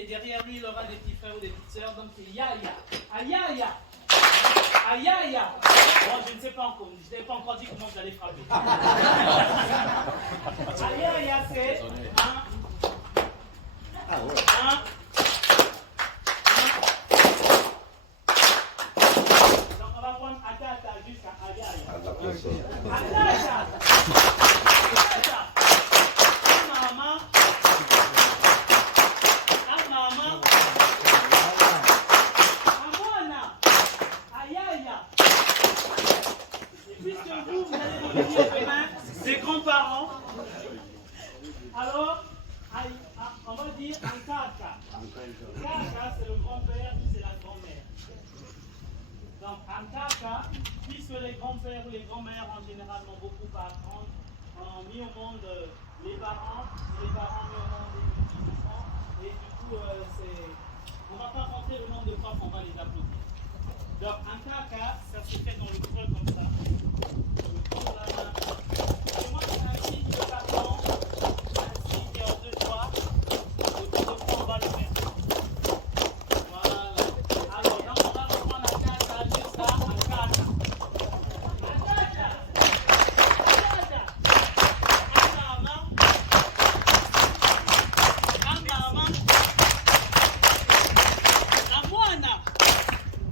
et derrière lui, il aura des petits frères ou des petites sœurs, donc c'est Yaya. Ayaya. Ayaya. Bon, je ne sais pas encore, je n'ai pas encore dit comment vous allez frapper. Ayaya, c'est un. Donc on va prendre Atata jusqu'à Ayaya. Atata. Mama. Mama. Amona. Ayaya. Puisque vous allez devenir demain des grands-parents, alors on va dire un kaka. Kaka, c'est le grand-père ou c'est la grand-mère. Donc un kaka, puisque les grands-pères ou les grands-mères en général n'ont beaucoup à apprendre, ont mis au monde les parents mis au monde les petits-enfants, et du coup, on ne va pas compter le nombre de fois qu'on va les applaudir. Donc un kaka, ça se fait dans le creux comme ça. Je prends la main. Et moi, c'est un signe de pardon, un signe en deux doigts. Et pour le coup, on va le faire. Voilà. Alors, donc, on va reprendre la kaka jusqu'à un kaka. Un kaka. Un kaka. Un mama. Un mama. Un moana.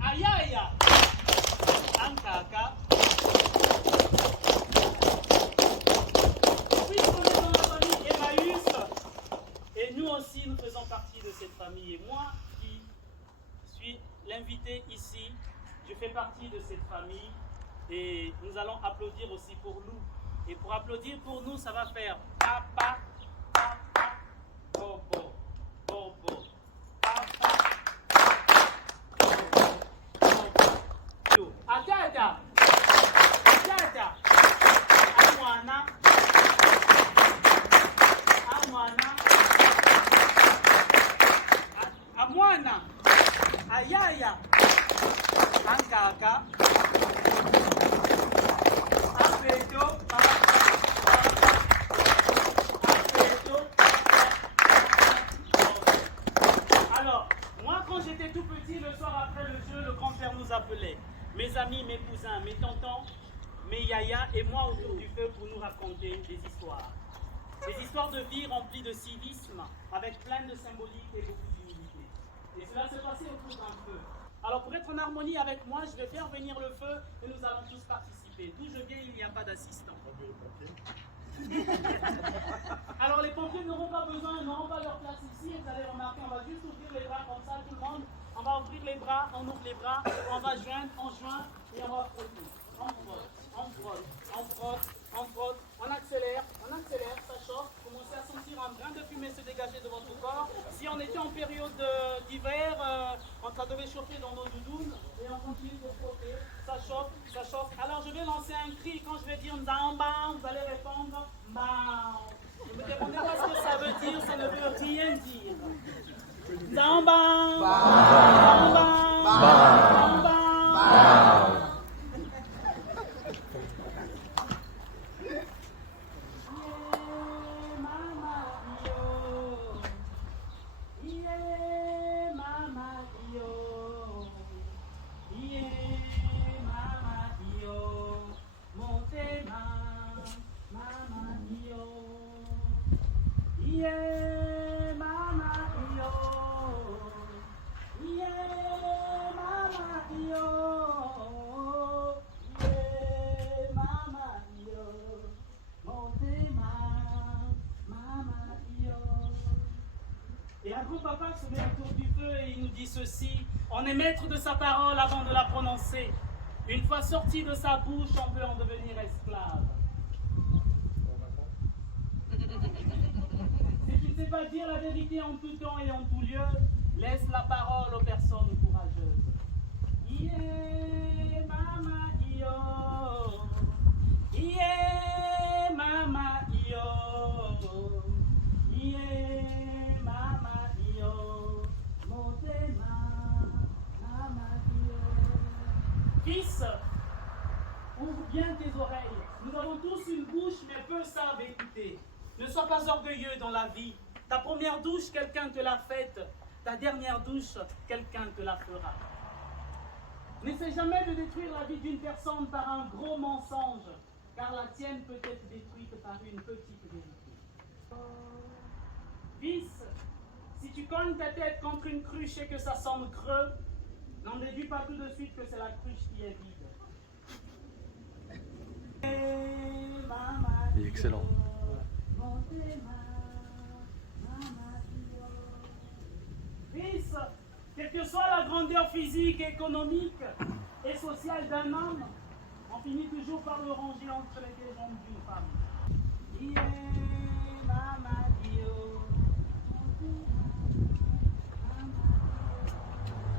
Ayaya. Un kaka. Puisqu'on est dans la famille Emmaüs, et nous aussi nous faisons partie de cette famille. Et moi qui suis l'invité ici, je fais partie de cette famille. Et nous allons applaudir aussi pour nous. Et pour applaudir pour nous, ça va faire papa, papa, bobo, bobo, papa, bobo. Atata, atata, amwana, amwana, amwana, ayaya, ankaka, apeto, apeto. Alors, moi quand j'étais tout petit, le soir après le jeu, le grand-père nous appelait. Mes amis, mes cousins, mes tontons, mes yaya et moi autour du feu pour nous raconter des histoires. Des histoires de vie remplies de civisme, avec plein de symboliques et beaucoup d'humilité. Et cela s'est passé autour d'un feu. Alors pour être en harmonie avec moi, je vais faire venir le feu et nous allons tous participer. D'où je viens, il n'y a pas d'assistant. Alors les pompiers n'auront pas besoin, ils n'auront pas leur place ici. Et vous allez remarquer, on va juste ouvrir les bras comme ça, tout le monde. On va ouvrir les bras, on ouvre les bras, on va joindre, on joint et on va frotter. On frotte, on frotte, on frotte, on frotte, on accélère, ça chauffe. Commencez à sentir un brin de fumée se dégager de votre corps. Si on était en période d'hiver, ça devait chauffer dans nos doudounes et on continue de frotter. Ça chauffe, ça chauffe. Alors je vais lancer un cri. Quand je vais dire Nzamba, vous allez répondre Mbao. Ne me demandez pas ce que ça veut dire, ça ne veut rien dire. Nzamba, Nzamba, Nzamba. Et un gros papa se met autour du feu et il nous dit ceci: on est maître de sa parole avant de la prononcer. Une fois sorti de sa bouche, on peut en devenir esclave. Si tu ne sais pas dire la vérité en tout temps et en tout lieu, laisse la parole aux personnes courageuses. Yeah, mama, yo. Yeah, mama, yo. Yeah, mama, yo. Montema, mama, yo. Fils, ouvre bien tes oreilles. Nous avons tous une bouche, mais peu savent écouter. Ne sois pas orgueilleux dans la vie. Ta première douche, quelqu'un te l'a faite. ta dernière douche, quelqu'un te la fera. N'essaie jamais de détruire la vie d'une personne par un gros mensonge, car la tienne peut être détruite par une petite vérité. Fils, si tu cognes ta tête contre une cruche et que ça semble creux, n'en déduis pas tout de suite que c'est la cruche qui est vide. Il est excellent. Fils, quelle que soit la grandeur physique, économique et sociale d'un homme, on finit toujours par le ranger entre les deux jambes d'une femme.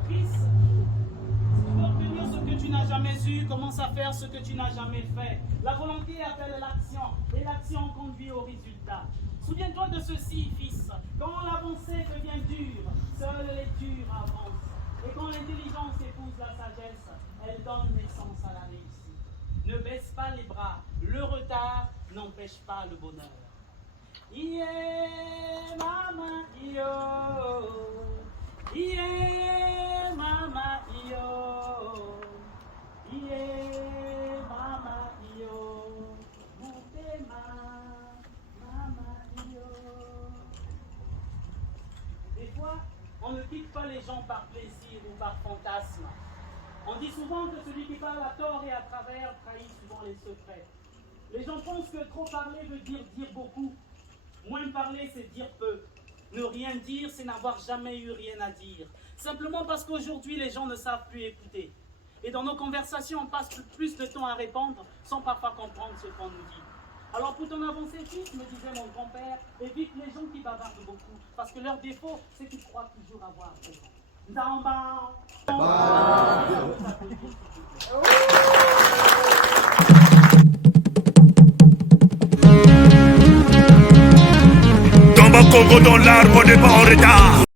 Fils, si tu veux obtenir ce que tu n'as jamais eu, commence à faire ce que tu n'as jamais fait. La volonté appelle l'action et l'action conduit au résultat. Souviens-toi de ceci, fils. Quand l'avancée devient dure, seuls les durs avancent. Et quand l'intelligence épouse la sagesse, elle donne naissance à la réussite. Ne baisse pas les bras. Le retard n'empêche pas le bonheur. Yeah, mama, yo. Yeah, mama, yo. Yeah, mama, yo. Des fois, on ne quitte pas les gens par plaisir ou par fantasme. On dit souvent que celui qui parle à tort et à travers trahit souvent les secrets. Les gens pensent que trop parler veut dire beaucoup. Moins parler, c'est dire peu. Ne rien dire, c'est n'avoir jamais eu rien à dire. Simplement parce qu'aujourd'hui, les gens ne savent plus écouter. Et dans nos conversations, on passe plus de temps à répondre sans parfois comprendre ce qu'on nous dit. Alors pour ton avancée, fils, me disait mon grand-père, évite les gens qui bavardent beaucoup. Parce que leur défaut, c'est qu'ils croient toujours avoir raison. Congo dans l'arbre n'est pas en retard.